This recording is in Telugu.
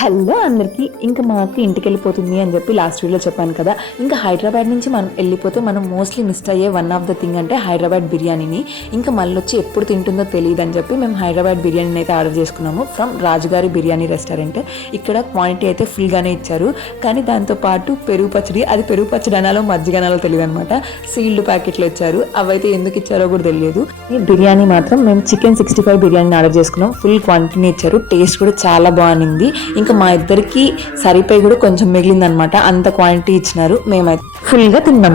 హలో అందరికీ. ఇంకా మాకు ఇంటికి వెళ్ళిపోతుంది అని చెప్పి లాస్ట్ వీడియోలో చెప్పాను కదా. ఇంకా హైదరాబాద్ నుంచి మనం వెళ్ళిపోతే మనం మోస్ట్లీ మిస్ అయ్యే వన్ ఆఫ్ ద థింగ్ అంటే హైదరాబాద్ బిర్యానీని. ఇంకా మళ్ళీ వచ్చి ఎప్పుడు తింటుందో తెలియదు అని చెప్పి మేము హైదరాబాద్ బిర్యానీని అయితే ఆర్డర్ చేసుకున్నాము ఫ్రమ్ రాజుగారి బిర్యానీ రెస్టారెంట్. ఇక్కడ క్వాంటిటీ అయితే ఫుల్గానే ఇచ్చారు, కానీ దాంతోపాటు పెరుగు పచ్చడి, అది పెరుగు పచ్చడి అనాలో మజ్జిగనాలో తెలియదు అనమాట, సీల్డ్ ప్యాకెట్లు ఇచ్చారు. అవైతే ఎందుకు ఇచ్చారో కూడా తెలియదు. ఈ బిర్యానీ మాత్రం మేము చికెన్ 65 బిర్యానీని ఆర్డర్ చేసుకున్నాం. ఫుల్ క్వాంటిటీని ఇచ్చారు, టేస్ట్ కూడా చాలా బాగుంది. ఇంకా మా ఇద్దరికి సరిపోయి కూడా కొంచెం మిగిలిందనమాట, అంత క్వాంటిటీ ఇచ్చినారు. మేమైతే ఫుల్గా తిన్నాం.